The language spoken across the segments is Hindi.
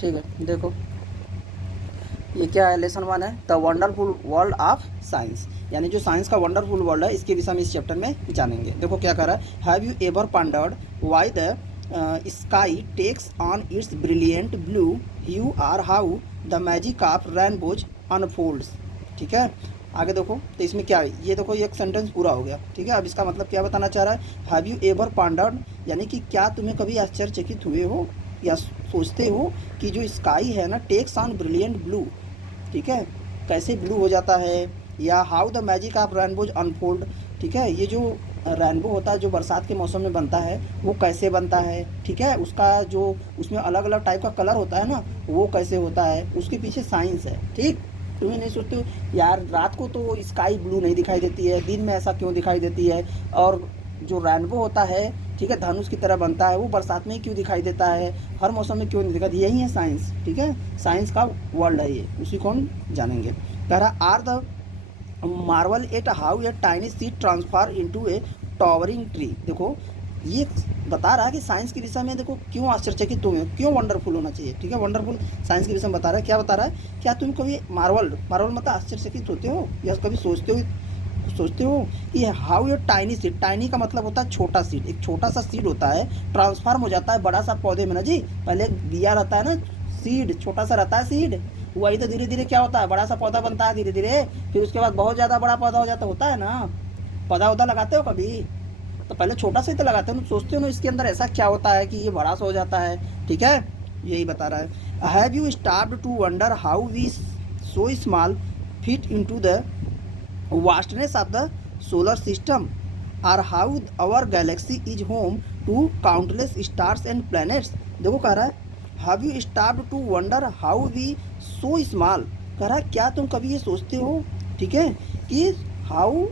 ठीक है, देखो ये क्या है, लेसन 1 है the wonderful world of science, यानी जो साइंस का वंडरफुल वर्ल्ड है इसके विषय में इस चैप्टर में जानेंगे। देखो क्या कर रहा है, have you ever pondered why the sky takes on its brilliant blue hue or how the magic of rainbows unfolds. ठीक है, आगे देखो तो इसमें क्या है, ये देखो ये एक सेंटेंस पूरा हो गया। ठीक है, अब इसका मतलब क्या बताना चाह रहा है, हैव यू एवर पंडर्ड, यानी कि क्या तुम्हें कभी आश्चर्यचकित हुए हो या सोचते हो कि जो स्काई है ना टेक्स ऑन ब्रिलियंट ब्लू, ठीक है, कैसे ब्लू हो जाता है, या how the magic of rainbows unfold. ठीक है, ये जो रेनबो होता है जो बरसात के मौसम में बनता है वो कैसे बनता है, ठीक है, उसका जो उसमें अलग अलग टाइप का कलर होता है ना वो कैसे होता है, उसके पीछे साइंस है। ठीक, तुम्हें नहीं सोचते हो यार रात को तो स्काई ब्लू नहीं दिखाई देती है, दिन में ऐसा क्यों दिखाई देती है, और जो रेनबो होता है, ठीक है, धनुष की तरह बनता है, वो बरसात में ही क्यों दिखाई देता है, हर मौसम में क्यों नहीं दिखाई, यही है साइंस। ठीक है, साइंस का वर्ल्ड है ये, उसी को हम जानेंगे। कह रहा are the marvel at how a tiny seed transfer into a towering tree. देखो ये बता रहा है कि साइंस के विषय में देखो क्यों आश्चर्यचकित हुए, क्यों वंडरफुल होना चाहिए। ठीक है, वंडरफुल साइंस के विषय में बता रहा है, क्या बता रहा है, क्या तुम कभी मार्वल मतलब आश्चर्यचकित होते हो या कभी सोचते हो कि हाउ ये टाइनी सीड, टाइनी का मतलब होता है छोटा सीड, एक छोटा सा सीड होता है ट्रांसफॉर्म हो जाता है बड़ा सा पौधे में ना जी, पहले बिया रहता है ना, सीड छोटा सा रहता है सीड, वही तो धीरे धीरे क्या होता है बड़ा सा पौधा बनता है धीरे धीरे, फिर उसके बाद बहुत ज़्यादा बड़ा पौधा हो जाता होता है ना। पौधा वौधा लगाते हो कभी, तो पहले छोटा सा ही तो लगाते हो ना, सोचते हो ना इसके अंदर ऐसा क्या होता है कि ये बड़ा सा हो जाता है। ठीक है, यही बता रहा है। Have you start to wonder how we so small fit into the vastness of the solar system और how our galaxy is home to countless stars and planets. देखो कह रहा है have you start to wonder how we so small, कह रहा है क्या तुम कभी ये सोचते हो, ठीक है, कि how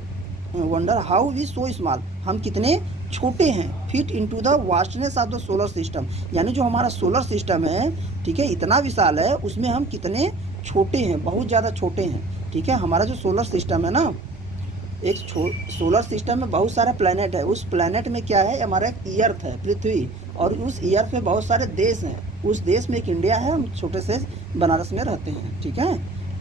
wonder how we so small, हम कितने छोटे हैं, fit into the vastness of the solar system, यानी जो हमारा सोलर सिस्टम है, ठीक है, इतना विशाल है, उसमें हम कितने छोटे हैं, बहुत ज़्यादा छोटे हैं। ठीक है, हमारा जो सोलर सिस्टम है ना, एक सोलर सिस्टम में बहुत सारे प्लैनेट है, उस प्लैनेट में क्या है, हमारा एक अर्थ है पृथ्वी, और उस अर्थ में बहुत सारे देश हैं, उस देश में एक इंडिया है, हम छोटे से बनारस में रहते हैं। ठीक है,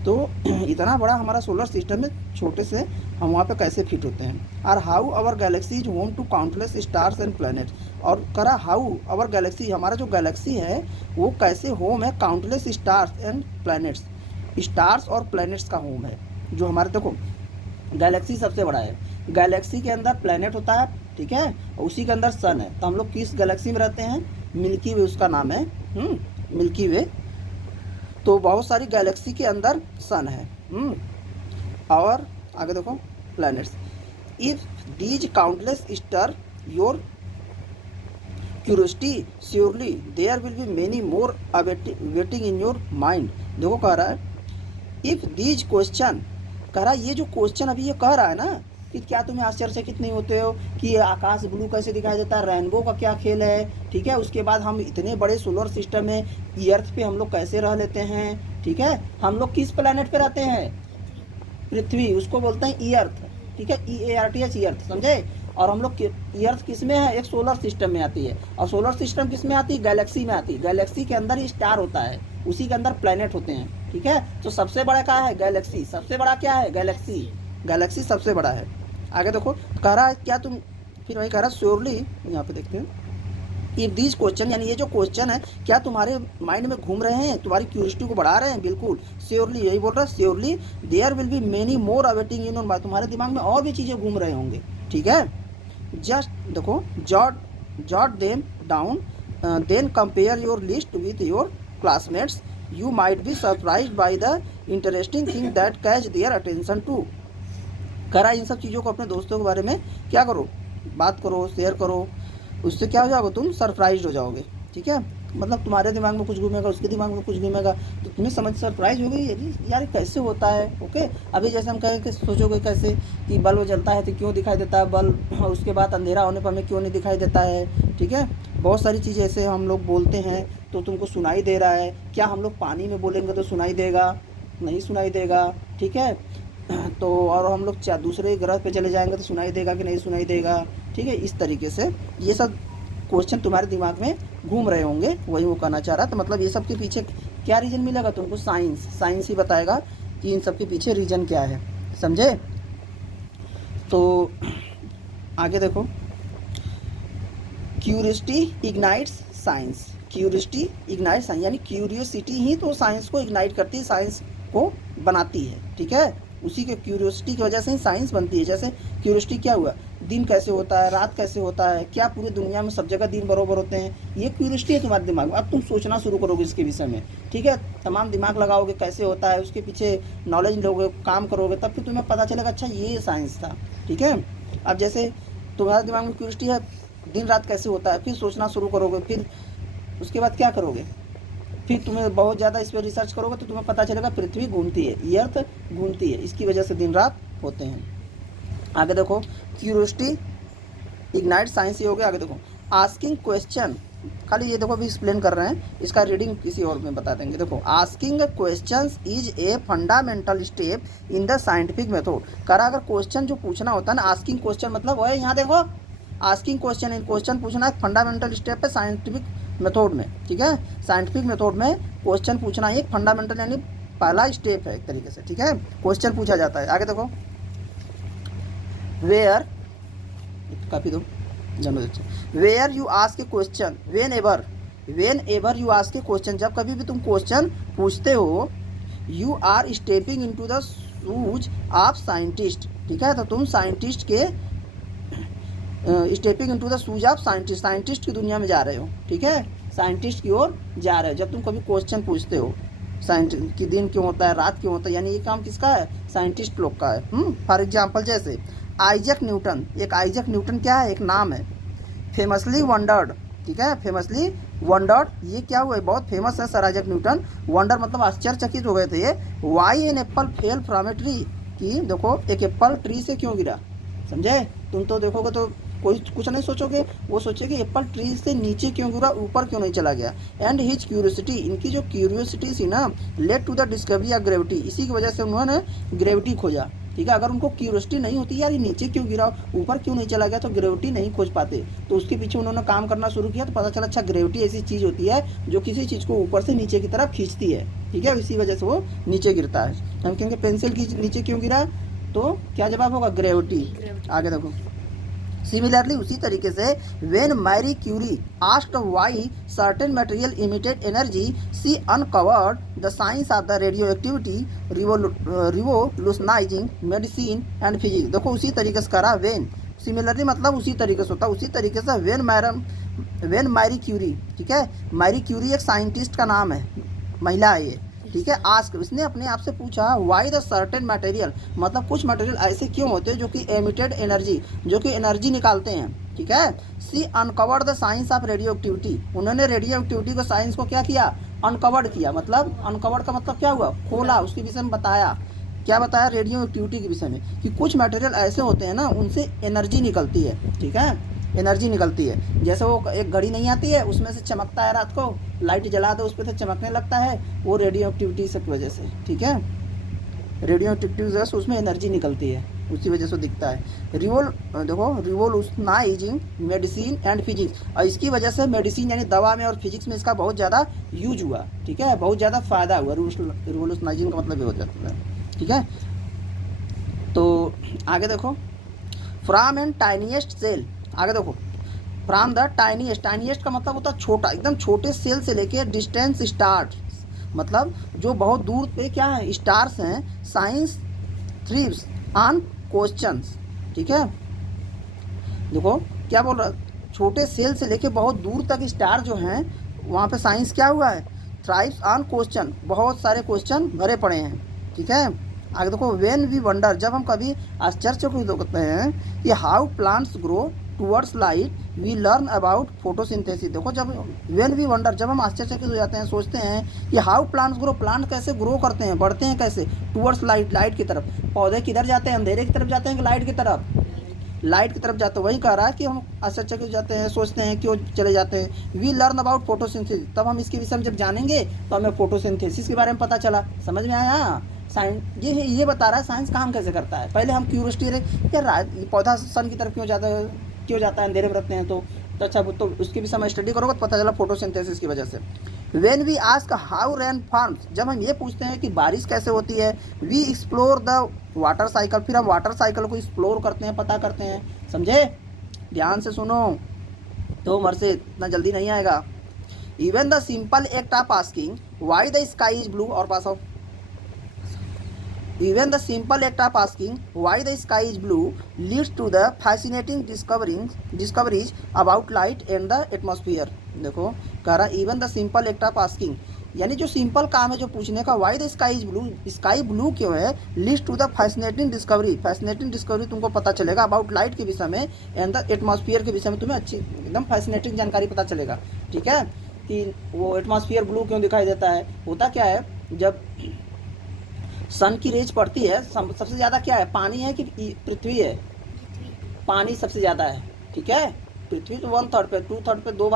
तो इतना बड़ा हमारा सोलर सिस्टम में छोटे से हम वहाँ पे कैसे फिट होते हैं। और how our galaxy is home to countless stars and planet, और करा हाउ आवर गैलेक्सी, हमारा जो गैलेक्सी है वो कैसे होम है countless stars and planets, stars और प्लैनेट्स का होम है। जो हमारे देखो गैलेक्सी सबसे बड़ा है, गैलेक्सी के अंदर प्लैनेट होता है, ठीक है, और उसी के अंदर सन है, तो हम लोग किस गैलेक्सी में रहते हैं, मिल्की वे उसका नाम है, मिल्की वे। तो बहुत सारी गैलेक्सी के अंदर सन है, और आगे देखो planets, if these countless star your curiosity surely there will be many more waiting in your mind. देखो कह रहा है इफ दीज क्वेश्चन, कह रहा है ये जो क्वेश्चन अभी ये कह रहा है ना कि क्या तुम्हें आश्चर्यचकित नहीं होते हो कि आकाश ब्लू कैसे दिखाई देता है, रेनबो का क्या खेल है, ठीक है, उसके बाद हम इतने बड़े सोलर सिस्टम में अर्थ पे हम लोग कैसे रह लेते हैं। ठीक है, हम लोग किस प्लेनेट पे रहते हैं, पृथ्वी, उसको बोलते हैं अर्थ। ठीक है, EARTH अर्थ, समझे। और हम लोग अर्थ किस में है, एक सोलर सिस्टम में आती है, और सोलर सिस्टम किस में आती है, गैलेक्सी में आती है, गैलेक्सी के अंदर ही स्टार होता है, उसी के अंदर प्लेनेट होते हैं। ठीक है, तो सबसे बड़ा क्या है, गैलेक्सी, सबसे बड़ा क्या है, गैलेक्सी, गैलेक्सी सबसे बड़ा है। आगे देखो कह रहा है क्या तुम, फिर वही कह रहा है श्योरली, यहाँ पे देखते हैं, इफ दिस क्वेश्चन, यानी ये जो क्वेश्चन है क्या तुम्हारे माइंड में घूम रहे हैं, तुम्हारी क्यूरियोसिटी को बढ़ा रहे हैं, बिल्कुल श्योरली, यही बोल रहा है, surely there will be many more awaiting in on, तुम्हारे दिमाग में और भी चीज़ें घूम रहे होंगे। ठीक है, जस्ट देखो jot them down, then compare your list with your classmates, you might be surprised by the interesting thing that catch their attention too. करा इन सब चीज़ों को अपने दोस्तों के बारे में क्या करो, बात करो, शेयर करो, उससे क्या हो जाओगे, तुम सरप्राइज हो जाओगे। ठीक है, मतलब तुम्हारे दिमाग में कुछ घूमेगा, उसके दिमाग में कुछ घूमेगा, तो तुम्हें समझ सरप्राइज हो गई है यार कैसे होता है। ओके, अभी जैसे हम कहें कि सोचोगे कैसे कि बल्ब जलता है तो क्यों दिखाई देता है बल्ब, उसके बाद अंधेरा होने पर हमें क्यों नहीं दिखाई देता है। ठीक है, बहुत सारी चीज़ें ऐसे हम लोग बोलते हैं तो तुमको सुनाई दे रहा है, क्या हम लोग पानी में बोलेंगे तो सुनाई देगा, नहीं सुनाई देगा। ठीक है, तो और हम लोग दूसरे ग्रह पे चले जाएंगे तो सुनाई देगा कि नहीं सुनाई देगा। ठीक है, इस तरीके से ये सब क्वेश्चन तुम्हारे दिमाग में घूम रहे होंगे, वही वो कहना चाह रहा। तो मतलब ये सब के पीछे क्या रीज़न मिलेगा तुमको? साइंस, साइंस ही बताएगा कि इन सब के पीछे रीज़न क्या है, समझे? तो आगे देखो, curiosity ignites science. Curiosity ignite science, यानी क्यूरियोसिटी ही तो साइंस को इग्नाइट करती है, साइंस को बनाती है, ठीक है? उसी के क्यूरियोसिटी की वजह से ही साइंस बनती है। जैसे क्यूरियोसिटी क्या हुआ, दिन कैसे होता है, रात कैसे होता है, क्या पूरी दुनिया में सब जगह दिन बराबर होते हैं, ये क्यूरियोसिटी है तुम्हारे दिमाग में। अब तुम सोचना शुरू करोगे इसके विषय में, ठीक है? तमाम दिमाग लगाओगे कैसे होता है, उसके पीछे नॉलेज लोगे, काम करोगे, तब फिर तुम्हें पता चलेगा अच्छा ये साइंस था, ठीक है? अब जैसे तुम्हारे दिमाग में क्यूरियोसिटी है दिन रात कैसे होता है, फिर सोचना शुरू करोगे, फिर उसके बाद क्या करोगे, फिर तुम्हें बहुत ज़्यादा इस पर रिसर्च करोगे तो तुम्हें पता चलेगा पृथ्वी घूमती है, ये अर्थ घूमती है, इसकी वजह से दिन रात होते हैं। आगे देखो, क्यूरियोसिटी इग्नाइट साइंस ही हो गया। आगे देखो, आस्किंग क्वेश्चन, खाली ये देखो अभी एक्सप्लेन कर रहे हैं, इसका रीडिंग किसी और में बता देंगे। देखो, asking questions is a fundamental step in the scientific method. करा अगर क्वेश्चन जो पूछना होता है ना, आस्किंग क्वेश्चन मतलब वो है, यहाँ देखो आस्किंग क्वेश्चन, क्वेश्चन पूछना एक फंडामेंटल स्टेप है साइंटिफिक मेथड में, ठीक है? साइंटिफिक मेथड में क्वेश्चन पूछना एक फंडामेंटल यानी पहला स्टेप है एक तरीके से, ठीक है? क्वेश्चन पूछा जाता है। आगे देखो, वेयर, काफी दो where you ask a question, whenever you ask a question, जब कभी भी तुम क्वेश्चन पूछते हो, you are stepping into the shoes of scientist, ठीक है? तो तुम साइंटिस्ट के stepping into the shoes of scientist, scientist की दुनिया में जा रहे हो, ठीक है? साइंटिस्ट की ओर जा रहे हो जब तुम कभी क्वेश्चन पूछते हो, साइंटिस्ट कि दिन क्यों होता है, रात क्यों होता है, यानी ये काम किसका है? साइंटिस्ट लोग का है। फॉर एग्जांपल जैसे आइजैक न्यूटन, एक आइजैक न्यूटन क्या है? एक नाम है। फेमसली वंडर्ड, ठीक है? फेमसली वंडर्ड, ये क्या हुआ? बहुत फेमस है सर आइजैक न्यूटन। वंडर मतलब आश्चर्यचकित हो गए थे ये। Why an apple fell from a tree, कि देखो एक एप्पल ट्री से क्यों गिरा, समझे? तुम तो देखोगे तो कोई कुछ नहीं सोचोगे, वो सोचेगी एप्पल ट्री से नीचे क्यों गिरा, ऊपर क्यों नहीं चला गया। एंड हिज क्यूरियोसिटी, इनकी जो क्यूरियोसिटी थी ना, led to the discovery of gravity, इसी की वजह से उन्होंने ग्रेविटी खोजा, ठीक है? अगर उनको क्यूरियोसिटी नहीं होती यार ये नीचे क्यों गिरा, ऊपर क्यों नहीं चला गया, तो ग्रेविटी नहीं खोज पाते। तो उसके पीछे उन्होंने काम करना शुरू किया, तो पता चला अच्छा ग्रेविटी ऐसी चीज़ होती है जो किसी चीज़ को ऊपर से नीचे की तरफ खींचती है, ठीक है? इसी वजह से वो नीचे गिरता है। हम कहेंगे पेंसिल की नीचे क्यों गिरा, तो क्या जवाब होगा? ग्रेविटी। आगे देखो, सिमिलरली उसी तरीके से when Marie Curie asked why certain material emitted energy, she uncovered the science of the radioactivity revolutionising medicine and physics. देखो उसी तरीके से करा, वेन सिमिलरली मतलब उसी तरीके से होता, उसी तरीके से वेन मैरी क्यूरी, ठीक है? मैरी क्यूरी एक साइंटिस्ट का नाम है, महिला है ये, ठीक है? आस्क, इसने अपने आप से पूछा वाई द सर्टेन मटेरियल, मतलब कुछ मटेरियल ऐसे क्यों होते हैं जो कि एमिटेड एनर्जी, जो कि एनर्जी निकालते हैं, ठीक है? She uncovered the science of radioactivity, उन्होंने रेडियो एक्टिविटी को, साइंस को क्या किया? अनकवर्ड किया। मतलब अनकवर्ड का मतलब क्या हुआ? खोला, उसके विषय में बताया। क्या बताया? रेडियो एक्टिविटी के विषय में, कि कुछ मटेरियल ऐसे होते हैं ना उनसे एनर्जी निकलती है, ठीक है? एनर्जी निकलती है। जैसे वो एक घड़ी नहीं आती है, उसमें से चमकता है, रात को लाइट जला दो उस पर से चमकने लगता है, वो रेडियो एक्टिविटी की वजह से, ठीक है? रेडियो एक्टिविटी वजह से उसमें एनर्जी निकलती है, उसी वजह से दिखता है। रिवोल्यूशनाइजिंग मेडिसिन एंड फिजिक्स, और इसकी वजह से मेडिसिन यानी दवा में और फिजिक्स में इसका बहुत ज़्यादा यूज हुआ, ठीक है? बहुत ज़्यादा फ़ायदा हुआ। रिवोल्यूशनाइजिंग का मतलब ये हो जाता है, ठीक है? तो आगे देखो, फ्रॉम एंड टाइनीएस्ट सेल, आगे देखो फ्रॉम द टाइनीएस्ट, टाइनीएस्ट का मतलब होता है छोटा, एकदम छोटे सेल से लेके डिस्टेंस स्टार्स, मतलब जो बहुत दूर पे क्या है? स्टार्स हैं। साइंस थ्रिव्स ऑन क्वेश्चंस, ठीक है? देखो क्या बोल रहा, छोटे सेल से लेके बहुत दूर तक स्टार जो हैं, वहाँ पे साइंस क्या हुआ है? थ्राइव्स ऑन क्वेश्चन, बहुत सारे क्वेश्चन भरे पड़े हैं, ठीक है? आगे देखो, व्हेन वी वंडर, जब हम कभी आश्चर्यचकित होते हैं कि how plants grow towards light, we learn about photosynthesis. देखो जब व्हेन वी वंडर, जब हम आश्चर्यचकित हो जाते हैं, सोचते हैं कि हाउ प्लांट्स ग्रो, प्लांट कैसे ग्रो करते हैं, बढ़ते हैं कैसे? टूवर्ड्स लाइट, लाइट की तरफ। पौधे किधर जाते हैं? अंधेरे की तरफ जाते हैं कि लाइट की तरफ? लाइट की तरफ जाते हैं। वही कह रहा है कि हम आश्चर्यचकित हो जाते हैं, सोचते हैं क्यों चले जाते हैं। वी लर्न अबाउट फोटोसिंथेसिस, तब हम इसके विषय में जब जानेंगे तो हमें फोटोसिंथेसिस के बारे में पता चला। समझ में आया? साइंस ये बता रहा है साइंस काम कैसे करता है। पहले हम क्यूरियोसिटी रहे यार, पौधा सन की तरफ क्यों जाता है, अंधेरे में रखते हैं, तो तो अच्छा, तो उसके विषय में स्टडी करोगे तो पता चला फोटोसिंथेसिस की वजह से। When we ask how rain forms, जब हम ये पूछते हैं कि बारिश कैसे होती है, we explore the water cycle, फिर हम वाटर साइकिल को एक्सप्लोर करते हैं, पता करते हैं। समझे? ध्यान से सुनो, तो उम्र से इतना जल्दी नहीं आएगा। Even the simple act of asking why the sky is blue, और पास of, even the simple act of asking why the sky is blue leads to the fascinating discoveries about light and the atmosphere। देखो कह रहा even the simple act of asking, यानी जो सिंपल काम है जो पूछने का, why the sky is blue, sky blue क्यों है, leads to the fascinating discovery तुमको पता चलेगा अबाउट लाइट के विषय में एंड द एटमॉस्फेयर के विषय में, तुम्हें अच्छी एकदम फैसिनेटिंग जानकारी पता चलेगा। ठीक है, कि वो एटमॉस्फेयर ब्लू क्यों दिखाई देता है। होता क्या है, जब सन की रेज पड़ती है, सबसे ज़्यादा क्या है, पानी है कि पृथ्वी है? पानी सबसे ज़्यादा है। ठीक है, पृथ्वी तो 1/3 पे, 2/3 पे, दो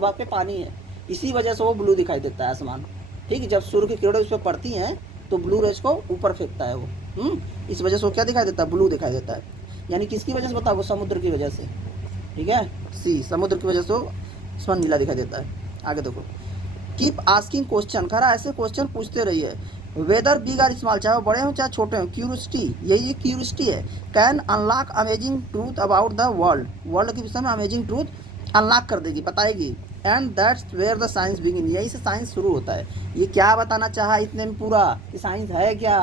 भाग पे पानी है, इसी वजह से वो ब्लू दिखाई देता है आसमान। ठीक है, जब सूर्य की किरणें उस पर पड़ती हैं तो ब्लू रेज को ऊपर फेंकता है वो, इस वजह से वो क्या दिखाई देता है, ब्लू दिखाई देता है। यानी किसकी वजह से बताओ, वो समुद्र की वजह से। ठीक है, समुद्र की वजह से वो आसमान नीला दिखाई देता है। आगे देखो, कीप आस्किंग क्वेश्चन, कह रहा ऐसे क्वेश्चन पूछते रहिए, वेदर बिग और स्मॉल, चाहे वो बड़े हों चाहे छोटे हों। क्यूरियोसिटी, यही क्यूरियोसिटी है, can unlock amazing truth about the world के विषय में अमेजिंग ट्रूथ अनलॉक कर देगी, बताएगी। And that's where the science begin, यही से साइंस शुरू होता है। ये क्या बताना चाहा इतने में पूरा, ये साइंस है क्या।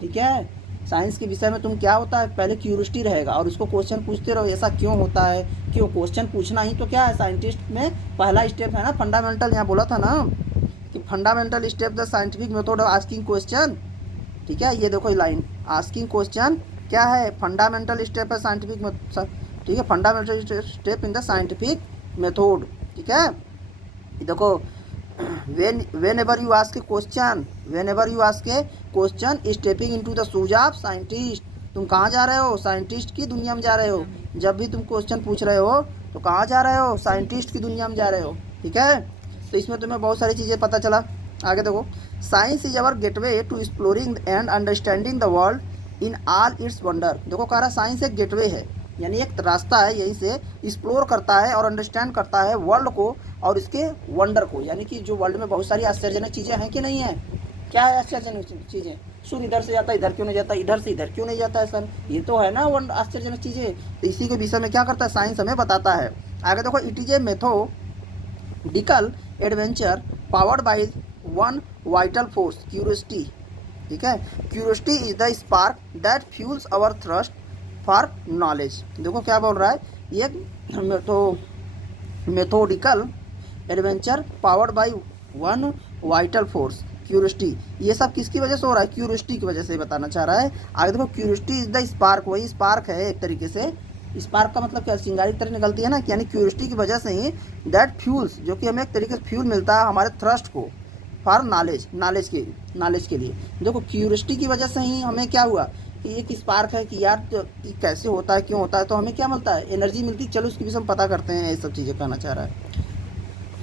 ठीक है, साइंस के विषय में तुम क्या होता है, पहले क्यूरियोसिटी रहेगा और उसको क्वेश्चन पूछते रहो, ऐसा क्यों होता है, क्यों। क्वेश्चन पूछना ही तो क्या है, साइंटिस्ट में पहला स्टेप है ना, फंडामेंटल, यहाँ बोला था ना कि fundamental step the scientific method of asking question. ठीक है, ये देखो लाइन, आस्किंग क्वेश्चन क्या है, फंडामेंटल स्टेप है साइंटिफिक मेथड। ठीक है, fundamental step in the scientific method. ठीक है, देखो, whenever you ask a question stepping into the shoes of scientist, तुम कहाँ जा रहे हो, साइंटिस्ट की दुनिया में जा रहे हो। जब भी तुम क्वेश्चन पूछ रहे हो तो कहाँ जा रहे हो, साइंटिस्ट की दुनिया में जा रहे हो। ठीक है, तो इसमें तुम्हें बहुत सारी चीज़ें पता चला। आगे देखो, science is our gateway to exploring and understanding the world in all its wonder. देखो कह रहा साइंस एक गेटवे है, यानी एक रास्ता है, यहीं से एक्सप्लोर करता है और अंडरस्टैंड करता है वर्ल्ड को और इसके वंडर को, यानी कि जो वर्ल्ड में बहुत सारी आश्चर्यजनक चीज़ें हैं कि नहीं है। क्या है आश्चर्यजनक चीज़ें, सूर्य इधर से जाता है इधर क्यों नहीं जाता, इधर से इधर क्यों नहीं जाता है सर, ये तो है ना आश्चर्यजनक चीज़ें। तो इसी के विषय में क्या करता है, साइंस हमें बताता है। आगे देखो, it is a methodical adventure powered by one vital force, curiosity. ठीक है, curiosity is the spark that fuels our thrust for knowledge. देखो क्या बोल रहा है, ये methodical adventure powered by one vital force, curiosity, ये सब किसकी वजह से हो रहा है, क्यूरियोसिटी की वजह से बताना चाह रहा है। आगे देखो, क्यूरियोसिटी इज द स्पार्क, वही स्पार्क है एक तरीके से। स्पार्क का मतलब क्या, चिंगारी की तरह निकलती है ना, यानी क्यूरियोसिटी की वजह से ही दैट फ्यूल्स, जो कि हमें एक तरीके से फ्यूल मिलता है हमारे थ्रस्ट को, फॉर नॉलेज के लिए। देखो क्यूरियोसिटी की वजह से ही हमें क्या हुआ कि एक स्पार्क है कि यार तो कैसे होता है, क्यों होता है, तो हमें क्या मिलता है, एनर्जी मिलती है। चलो उसकी भी हम पता करते हैं, ये सब चीज़ें कहना चाह रहा है।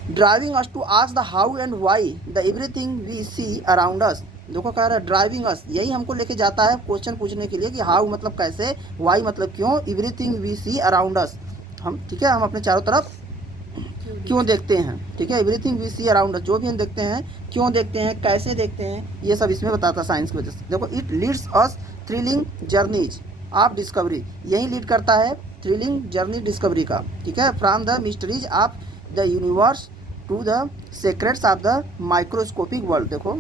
Driving us to ask the how and why the everything we see around us. देखो कह रहा है ड्राइविंग अस, यही हमको लेके जाता है क्वेश्चन पूछने के लिए कि हाउ मतलब कैसे, वाई मतलब क्यों, everything we see around us, हम ठीक है, हम अपने चारों तरफ क्यों देखते हैं। ठीक है, everything we see around us, जो भी हम देखते हैं क्यों देखते हैं, कैसे देखते हैं, ये सब इसमें बताता है साइंस की वजह से। देखो, it leads us thrilling journeys of discovery, यही लीड करता है थ्रिलिंग जर्नी डिस्कवरी का। ठीक है, from the mysteries of the universe to the secrets of the microscopic world. देखो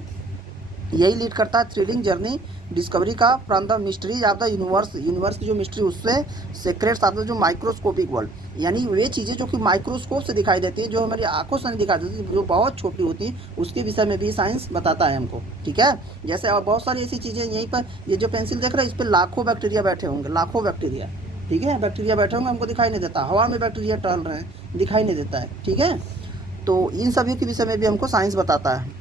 यही लीड करता है थ्रिलिंग जर्नी डिस्कवरी का, from the mysteries of the universe की जो मिस्ट्री, उससे सीक्रेट्स ऑफ द जो माइक्रोस्कोपिक वर्ल्ड, यानी वे चीज़ें जो कि माइक्रोस्कोप से दिखाई देती है, जो हमारी आंखों से नहीं दिखाई देती, जो बहुत छोटी होती हैं, उसके विषय में भी साइंस बताता है हमको। ठीक है, जैसे और बहुत सारी ऐसी चीज़ें, यहीं पर ये जो पेंसिल देख रहे हैं, इस पर लाखों बैक्टीरिया बैठे होंगे, लाखों बैक्टीरिया। ठीक है, बैक्टीरिया बैठे होंगे, हमको दिखाई नहीं देता, हवा में बैक्टीरिया टहल रहे हैं, दिखाई नहीं देता है। ठीक है, तो इन सभी के विषय में भी हमको साइंस बताता है।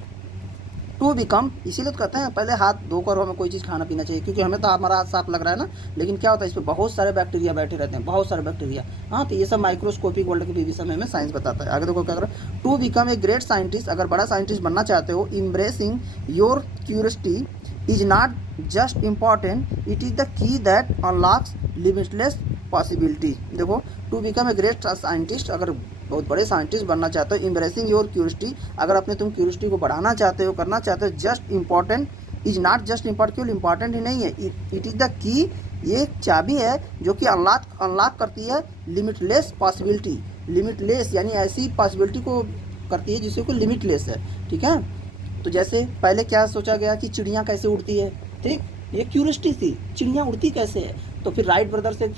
टू बिकम, इसीलिए तो कहते हैं पहले हाथ धोकर हमें कोई चीज़ खाना पीना चाहिए, क्योंकि हमें तो हमारा हाथ साफ लग रहा है ना, लेकिन क्या होता है, इस पर बहुत सारे बैक्टीरिया बैठे रहते हैं, बहुत सारे बैक्टीरिया। हाँ, तो ये सब माइक्रोस्कोपिक वर्ल्ड के विषय में हमें साइंस बताता है। आगे देखो क्या कर रहा है, to become a great scientist, अगर बड़ा साइंटिस्ट बनना चाहते हो, embracing your curiosity is not just important, it is the key that unlocks limitless possibility. देखो, to become a great scientist, अगर बहुत बड़े साइंटिस्ट बनना चाहते हो, एम्ब्रेसिंग योर क्यूरियोसिटी, अगर अपने तुम क्यूरियोसिटी को बढ़ाना चाहते हो, करना चाहते हो, just important is not just important, केवल इम्पॉर्टेंट ही नहीं है, इट इज़ द की, ये एक चाबी है जो कि अनलॉक करती है लिमिटलेस पॉसिबिलिटी, लिमिटलेस यानी ऐसी पॉसिबिलिटी को करती है जिससे कोई लिमिटलेस है, ठीक है। तो जैसे पहले क्या सोचा गया कि चिड़िया कैसे उड़ती है, ठीक, ये क्यूरियोसिटी थी, चिड़िया उड़ती कैसे है, तो फिर राइट ब्रदर्स एक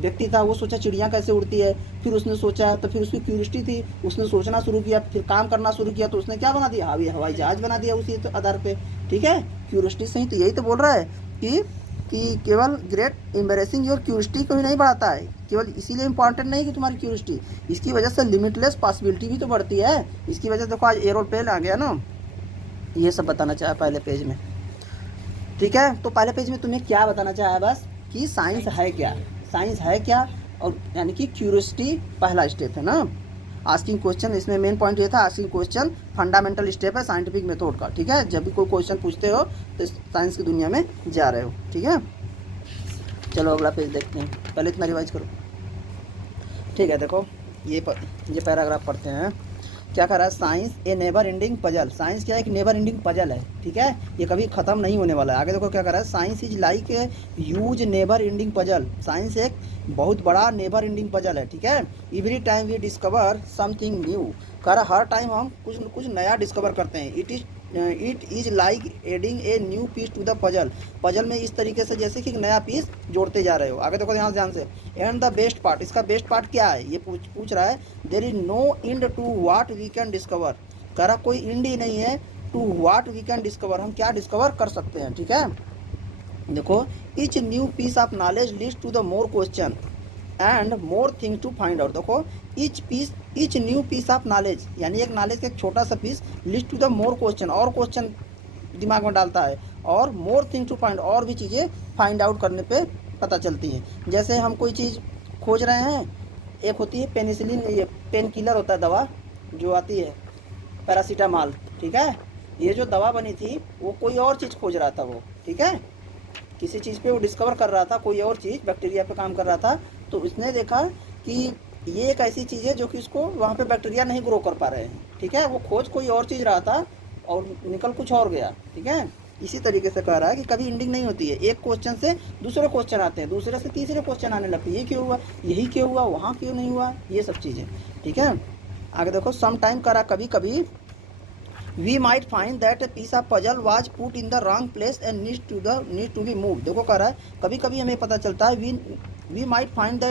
व्यक्ति था, वो सोचा चिड़िया कैसे उड़ती है, फिर उसने सोचा, तो फिर उसकी क्यूरियोसिटी थी, उसने सोचना शुरू किया, फिर काम करना शुरू किया, तो उसने क्या बना दिया, हवाई जहाज बना दिया उसी आधार पे, ठीक है, क्यूरियोसिटी से ही। तो यही तो बोल रहा है कि केवल ग्रेट एम्बेरेसिंग योर क्यूरियोसिटी को ही नहीं बढ़ाता है, केवल इसीलिए इंपॉर्टेंट नहीं कि तुम्हारी क्यूरियोसिटी, इसकी वजह से लिमिटलेस पॉसिबिलिटी भी तो बढ़ती है, इसकी वजह से देखो आज एरोप्लेन आ गया ना, ये सब बताना चाहा पहले पेज में, ठीक है। तो पहले पेज में तुम्हें क्या बताना चाहा बस कि साइंस है क्या, साइंस है क्या, और यानी कि क्यूरियोसिटी पहला स्टेप है ना, आस्किंग क्वेश्चन, इसमें मेन पॉइंट ये था, आस्किंग क्वेश्चन फंडामेंटल स्टेप है साइंटिफिक मेथड का, ठीक है। जब भी कोई क्वेश्चन पूछते हो तो साइंस की दुनिया में जा रहे हो, ठीक है। चलो अगला पेज देखते हैं, पहले इतना रिवाइज करो, ठीक है। देखो ये पैराग्राफ पढ़ते हैं, क्या कह रहा है, science a never ending puzzle, science क्या है, एक नेवर एंडिंग पजल है, ठीक है, ये कभी ख़त्म नहीं होने वाला है। आगे देखो क्या कह रहा है, science is like a huge never ending puzzle, science एक बहुत बड़ा नेवर एंडिंग पजल है, ठीक है। Every time we discover something new, कह रहा हर टाइम हम कुछ नया डिस्कवर करते हैं, it is like adding a new piece to the puzzle में इस तरीके से जैसे कि नया पीस जोड़ते जा रहे हो। आगे देखो ध्यान से, एंड द बेस्ट पार्ट, इसका बेस्ट पार्ट क्या है, ये पूछ रहा है, there is no end to what we can discover, कह रहा कोई एंड ही नहीं है to what we can discover, हम क्या डिस्कवर कर सकते हैं, ठीक है। देखो each new piece of knowledge leads to the more question and more thing to find out, देखो each new piece of knowledge, यानी एक नॉलेज का एक छोटा सा piece leads to the more question, और क्वेश्चन दिमाग में डालता है, और मोर थिंग टू फाइंड, और भी चीज़ें फाइंड आउट करने पे पता चलती हैं। जैसे हम कोई चीज़ खोज रहे हैं, एक होती है पेनिसिलिन, ये पेन किलर होता है दवा जो आती है, पैरासीटामॉल, ठीक है, ये जो दवा बनी थी वो कोई और चीज़ खोज रहा था वो, ठीक है, किसी चीज़ पे वो डिस्कवर कर रहा था, कोई और चीज़ बैक्टीरिया पे काम कर रहा था, तो उसने देखा कि ये एक ऐसी चीज़ है जो कि उसको वहाँ पे बैक्टीरिया नहीं ग्रो कर पा रहे हैं, ठीक है, वो खोज कोई और चीज़ रहा था और निकल कुछ और गया, ठीक है। इसी तरीके से कह रहा है कि कभी एंडिंग नहीं होती है, एक क्वेश्चन से दूसरे क्वेश्चन आते हैं, दूसरे से तीसरे क्वेश्चन आने लगते हैं, ये क्यों हुआ, यही क्यों हुआ, वहाँ क्यों नहीं हुआ, ये सब चीज़ें, ठीक है। आगे देखो, सम टाइम करा, कभी कभी we might find that a piece of puzzle was put in the wrong place and need to be moved, देखो कह रहा है कभी कभी हमें पता चलता है, we might find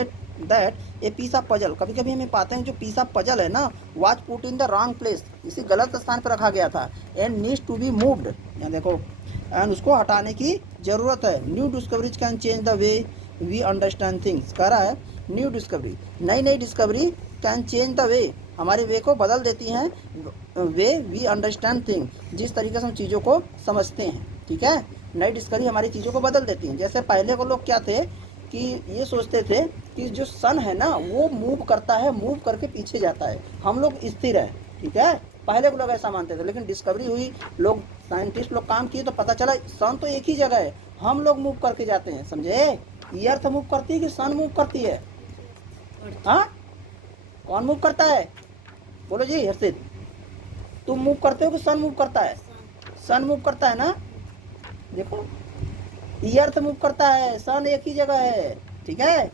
that a piece of puzzle, कभी कभी हमें पाते हैं जो piece of puzzle है ना, was put in the wrong place, इसी गलत स्थान पर रखा गया था, and needs to be moved, यहाँ देखो, and उसको हटाने की ज़रूरत है, new discoveries can change the way we understand things, कह रहा है न्यू डिस्कवरी, नई discovery can change the way, हमारे वे को बदल देती हैं, वे वी अंडरस्टैंड थिंग, जिस तरीके से हम चीज़ों को समझते हैं, ठीक है, नई डिस्कवरी हमारी चीज़ों को बदल देती हैं। जैसे पहले को लोग क्या थे कि ये सोचते थे कि जो सन है ना वो मूव करता है, मूव करके पीछे जाता है, हम लोग स्थिर है, ठीक है, पहले को लोग ऐसा मानते थे, लेकिन डिस्कवरी हुई, लोग साइंटिस्ट लोग काम किए तो पता चला सन तो एक ही जगह है, हम लोग मूव करके जाते हैं, समझे, ये अर्थ मूव करती है कि सन मूव करती है, हाँ कौन मूव करता है, बोलो जी हर्षित, तुम मूव करते हो कि सन मूव करता है, सन मूव करता है ना, देखो ये अर्थ मूव करता है, सन एक ही जगह है, ठीक है,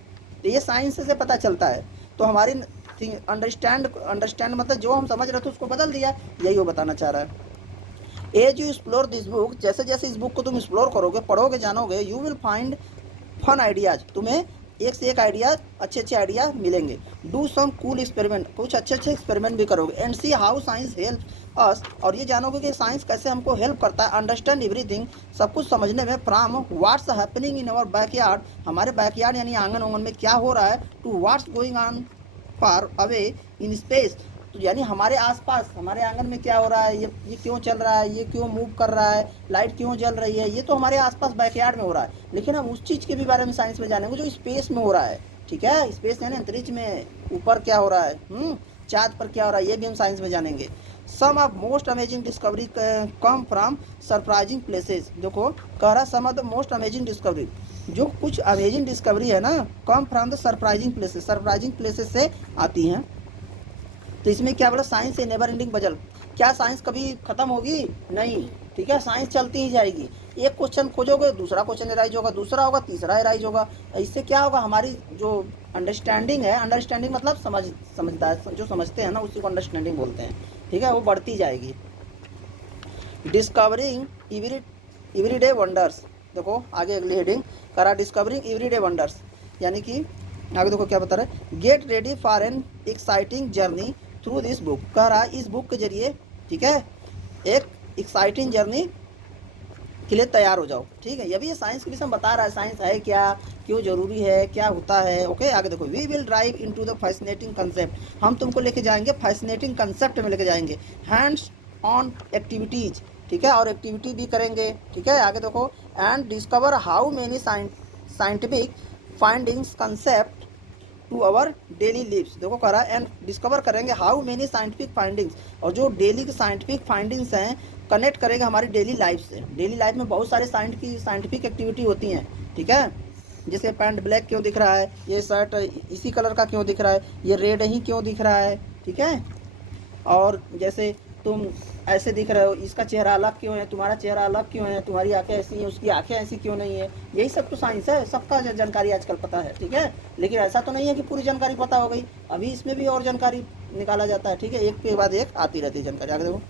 तो ये साइंस से पता चलता है। तो हमारी अंडरस्टैंड मतलब जो हम समझ रहे थे उसको बदल दिया, यही वो बताना चाह रहा है। As you explore this book, जैसे जैसे इस बुक को तुम एक्सप्लोर करोगे, पढ़ोगे, जानोगे, you will find fun ideas, तुम्हें एक से एक आइडिया, अच्छे आइडिया मिलेंगे। डू सम कूल एक्सपेरिमेंट, कुछ अच्छे एक्सपेरिमेंट भी करोगे। And see how science help us, और ये जानोगे कि साइंस कैसे हमको हेल्प करता है। अंडरस्टैंड एवरीथिंग, सब कुछ समझने में। From what's happening in our backyard, हमारे बैकयार्ड यानी आंगन में क्या हो रहा है, to what's going on far away in space, तो यानी हमारे आसपास, हमारे आंगन में क्या हो रहा है, ये क्यों चल रहा है, ये क्यों मूव कर रहा है, लाइट क्यों जल रही है, ये तो हमारे आसपास बैकयार्ड में हो रहा है। लेकिन हम उस चीज़ के भी बारे में साइंस में जानेंगे जो स्पेस में हो रहा है, ठीक है, स्पेस यानी अंतरिक्ष में, ऊपर क्या हो रहा है, चाँद पर क्या हो रहा है, ये भी हम साइंस में जानेंगे। Some of most amazing discovery come from surprising places, देखो कह रहा some of the most amazing discovery, जो कुछ अमेजिंग डिस्कवरी है ना, come from the surprising places, surprising places से आती हैं। तो इसमें क्या बोला, science a never ending puzzle. क्या साइंस कभी खत्म होगी? नहीं, ठीक है, साइंस चलती ही जाएगी। एक क्वेश्चन खोजोगे, दूसरा क्वेश्चन एराइज होगा, दूसरा होगा, तीसरा एराइज होगा। इससे क्या होगा, हमारी जो अंडरस्टैंडिंग है, अंडरस्टैंडिंग मतलब समझदार, जो समझते हैं ना, उसी को अंडरस्टैंडिंग बोलते हैं, ठीक है, वो बढ़ती जाएगी। डिस्कवरिंग एवरीडे वंडर्स, देखो आगे अगली हेडिंग करा, डिस्कवरिंग एवरीडे वंडर्स, यानी कि आगे देखो क्या बता रहा है, get ready for an exciting journey through this book. कह रहा है इस बुक के जरिए, ठीक है, एक एक्साइटिंग जर्नी के लिए तैयार हो जाओ, ठीक है। ये भी साइंस के विषय में बता रहा है, साइंस है क्या, क्यों जरूरी है, क्या होता है। ओके, आगे देखो, we will drive into the fascinating concept, हम तुमको लेके जाएंगे फैसिनेटिंग कंसेप्ट में लेके जाएंगे, हैंड्स ऑन एक्टिविटीज, ठीक है, और एक्टिविटी भी करेंगे, ठीक है। आगे देखो, and discover how many scientific findings concept to our daily lives, देखो कह रहा है, एंड डिस्कवर करेंगे हाउ मेनी साइंटिफिक फाइंडिंग्स, और जो डेली की साइंटिफिक फाइंडिंग्स हैं कनेक्ट करेंगे हमारी डेली लाइफ से। डेली लाइफ में बहुत सारे साइंटिफिक एक्टिविटी होती हैं, ठीक है, जैसे पैंट ब्लैक क्यों दिख रहा है, ये शर्ट इसी कलर का क्यों दिख रहा है, ये रेड ही क्यों दिख रहा है, ठीक है, और जैसे तुम ऐसे दिख रहे हो, इसका चेहरा अलग क्यों है, तुम्हारा चेहरा अलग क्यों है, तुम्हारी आंखें ऐसी हैं, उसकी आंखें ऐसी क्यों नहीं है, यही सब तो साइंस है, सबका जानकारी आजकल पता है, ठीक है। लेकिन ऐसा तो नहीं है कि पूरी जानकारी पता हो गई, अभी इसमें भी और जानकारी निकाला जाता है, ठीक है, एक के बाद एक आती रहती है जानकारी। आगे देखो,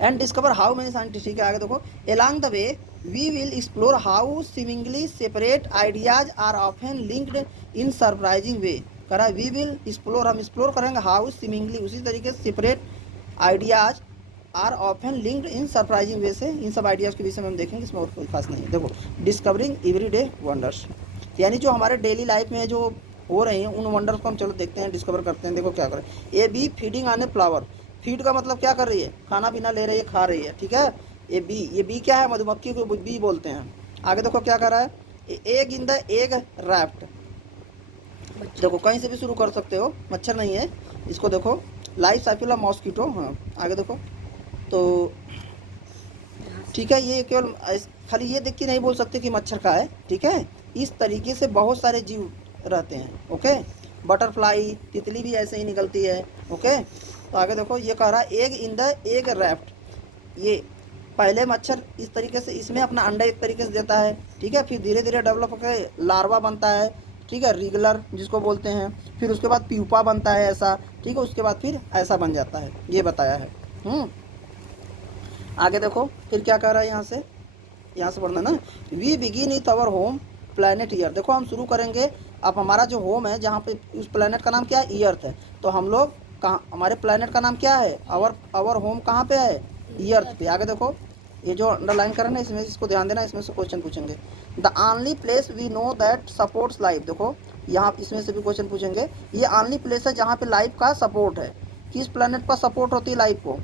and discover how many scientist, आगे देखो, along the way we will explore how seemingly separate ideas are often linked in surprising way. करा वी विल एक्सप्लोर, हम एक्सप्लोर करेंगे हाउ सीमिंगली, उसी तरीके से separate ideas are often linked in surprising way से, इन सब आइडियाज़ के विषय में हम देखेंगे, इसमें और कोई खास नहीं है। देखो, डिस्कवरिंग एवरीडे वंडर्स, यानी जो हमारे डेली लाइफ में जो हो रही हैं उन वंडर्स को हम चलो देखते हैं, डिस्कवर करते हैं। देखो क्या करें, A B feeding on a flower, feed का मतलब क्या कर रही है, खाना पीना ले रही है, खा रही है, ठीक है। ये बी क्या है, मधुमक्खी को बी बोलते हैं। आगे देखो क्या कर रहा है, egg in the egg wrapped, देखो कहीं से भी शुरू कर सकते हो, मच्छर नहीं है, इसको देखो, लाइफ साइकिल ऑफ मॉस्किटो। हाँ, आगे देखो, तो ठीक है, ये केवल खाली ये देख के नहीं बोल सकते कि मच्छर का है, ठीक है, इस तरीके से बहुत सारे जीव रहते हैं। ओके, बटरफ्लाई, तितली भी ऐसे ही निकलती है। ओके, तो आगे देखो, ये कह रहा है egg in the egg wrapped, ये पहले मच्छर इस तरीके से इसमें अपना अंडा एक तरीके से देता है, ठीक है, फिर धीरे धीरे डेवलप होकर लार्वा बनता है, ठीक है, रिगलर जिसको बोलते हैं, फिर उसके बाद प्यूपा बनता है ऐसा, ठीक है, उसके बाद फिर ऐसा बन जाता है, ये बताया है। आगे देखो फिर क्या कह रहा है, यहाँ से पढ़ना ना, वी बिगिन इथ अवर होम प्लैनेट ईयर, देखो हम शुरू करेंगे, अब हमारा जो होम है जहाँ पे, उस प्लैनेट का नाम क्या है, ईर्थ है, तो हम लोग कहाँ, हमारे प्लैनेट का नाम क्या है, आवर होम कहाँ पे है, ईर्थ पे। आगे देखो, ये जो अंडरलाइन करें ना, इसमें इसको ध्यान देना, इसमें से क्वेश्चन पूछेंगे। The only place we know that supports life, देखो यहाँ इसमें से भी क्वेश्चन पूछेंगे, ये ओनली प्लेस है जहाँ पे लाइफ का सपोर्ट है, किस प्लैनेट पर सपोर्ट होती है लाइफ को,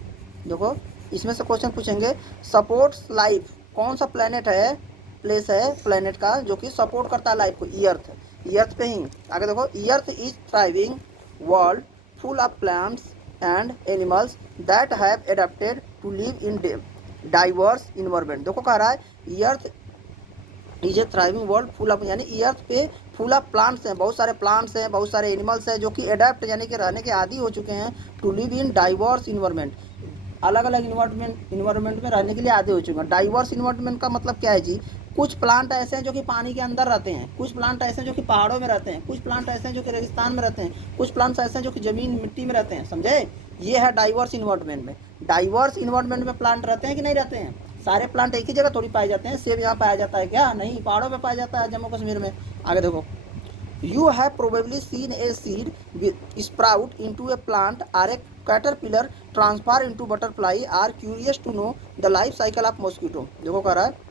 देखो इसमें से क्वेश्चन पूछेंगे, सपोर्ट्स लाइफ, कौन सा प्लैनेट है, प्लेस है प्लैनेट का जो कि सपोर्ट करता है लाइफ को, ईर्थ, ईर्थ पे ही। आगे देखो, earth is thriving world full of plants and animals that have adapted to live in diverse environment, देखो कह रहा है earth is a thriving world full of, यानी अर्थ पे फुल ऑफ प्लांट्स हैं, बहुत सारे प्लांट्स हैं, बहुत सारे एनिमल्स हैं जो कि एडेप्ट यानी कि रहने के आदी हो चुके हैं, to live in diverse environment, अलग अलग इन्वायरमेंट में रहने के लिए आदि हो चुके हैं। डाइवर्स इन्वायरमेंट का मतलब क्या है जी, कुछ प्लांट ऐसे हैं जो कि पानी के अंदर रहते हैं, कुछ प्लांट ऐसे हैं जो कि पहाड़ों में रहते हैं, कुछ प्लांट ऐसे हैं जो कि रेगिस्तान में रहते हैं, कुछ प्लांट्स ऐसे हैं जो कि ज़मीन मिट्टी में रहते हैं, समझे, ये है डाइवर्स इन्वायरमेंट में। डाइवर्स इन्वायरमेंट में प्लांट रहते हैं कि नहीं रहते हैं, सारे प्लांट एक ही जगह थोड़ी पाए जाते हैं, सेब यहाँ पाया जाता है क्या, नहीं, पहाड़ों में पाया जाता है, जम्मू कश्मीर में। आगे देखो, you have probably seen a seed sprout into a plant or a caterpillar transfer into butterfly, are curious to know the life cycle of mosquito, देखो कह रहा है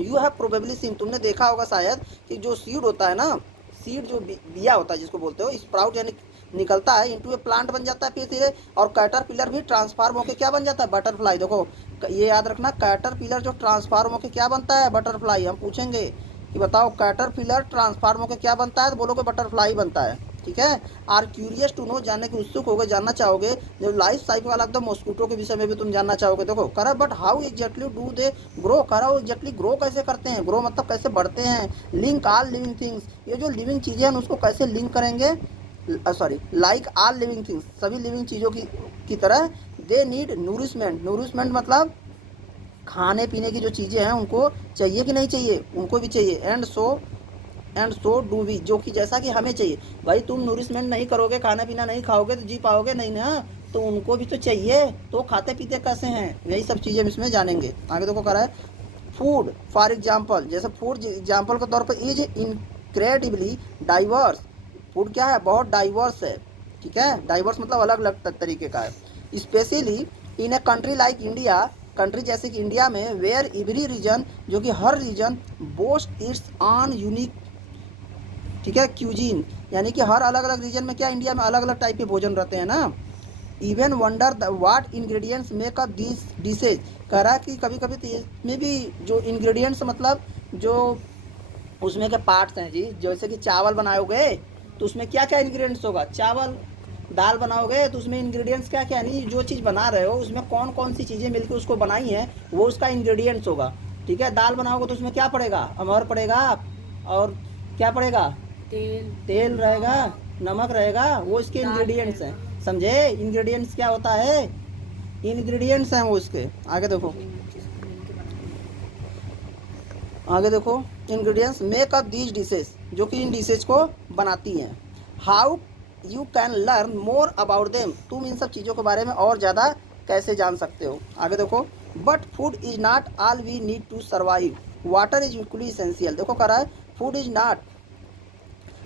you have probably seen, तुमने देखा होगा शायद कि जो सीड होता है ना, सीड जो बिया होता है जिसको बोलते हो, स्प्राउट यानी निकलता है, इंटू ए प्लांट बन जाता है फिर धीरे, और कैटरपिलर भी ट्रांसफार्म होकर क्या बन जाता है, बटरफ्लाई। देखो ये याद रखना, कैटरपिलर जो ट्रांसफार्म होकर क्या बनता है, बटरफ्लाई। हम पूछेंगे कि बताओ कैटरपिलर ट्रांसफार्म होकर क्या बनता है, तो बोलोगे बटरफ्लाई बनता है, ठीक है। आर क्यूरियस टू नो, जानने के उत्सुक होगे, जानना चाहोगे, जो लाइफ साइकिल वाला एकदम मॉस्किटो के विषय में भी तुम जानना चाहोगे। देखो करा, but how exactly do they grow, करा वो एग्जैक्टली ग्रो कैसे करते हैं, ग्रो मतलब कैसे बढ़ते हैं, लिंक ऑल लिविंग थिंग्स, ये जो लिविंग चीज़ें हैं उसको कैसे लिंक करेंगे sorry like all living things, सभी लिविंग चीज़ों की तरह दे नीड नूरिशमेंट। नूरिशमेंट मतलब खाने पीने की जो चीज़ें हैं उनको चाहिए कि नहीं चाहिए, उनको भी चाहिए। एंड सो डू वी, जो कि जैसा कि हमें चाहिए। भाई तुम नूरिशमेंट नहीं करोगे, खाना पीना नहीं खाओगे तो जी पाओगे नहीं ना, तो उनको भी तो चाहिए, तो खाते पीते कैसे हैं, यही सब चीज़ें हम इसमें जानेंगे। आगे देखो करा है फूड फॉर एग्जाम्पल, जैसे फूड एग्जाम्पल के तौर पर इज इनक्रेडिबली डाइवर्स। फूड क्या है, बहुत डाइवर्स है, ठीक है। डाइवर्स मतलब अलग अलग तरीके का है। Specially in a country like India, country जैसे कि इंडिया में, वेयर एवरी रीजन, जो कि हर region boast its own unique, ठीक है, क्यूजीन, यानी कि हर अलग अलग रीजन में क्या, इंडिया में अलग अलग टाइप के भोजन रहते हैं ना। Even wonder what ingredients make up this dishes, कह रहा है कि कभी कभी तो इसमें भी जो इंग्रेडिएंट्स मतलब जो उसमें के पार्ट्स हैं जी, जैसे कि चावल बनाओगे तो उसमें क्या क्या इंग्रेडिएंट्स होगा, चावल। दाल बनाओगे तो उसमें इंग्रेडिएंट्स क्या क्या, नहीं जो चीज़ बना रहे हो उसमें कौन कौन सी चीज़ें मिलकर उसको बनाई हैं वो उसका इंग्रेडिएंट्स होगा, ठीक है। दाल बनाओगे तो उसमें क्या पड़ेगा, अमर पड़ेगा, और क्या पड़ेगा, तेल रहेगा, नमक रहेगा, वो इसके इंग्रेडिएंट्स हैं, समझे। इंग्रेडिएंट्स क्या होता है, इंग्रेडिएंट्स हैं वो इसके। आगे देखो, आगे देखो ingredients make up these dishes, जो कि इन डिशेज को बनाती हैं। How you can learn more about them, तुम इन सब चीज़ों के बारे में और ज़्यादा कैसे जान सकते हो। आगे देखो but food is not all we need to survive, water is equally essential. देखो कह रहा है फूड इज नॉट,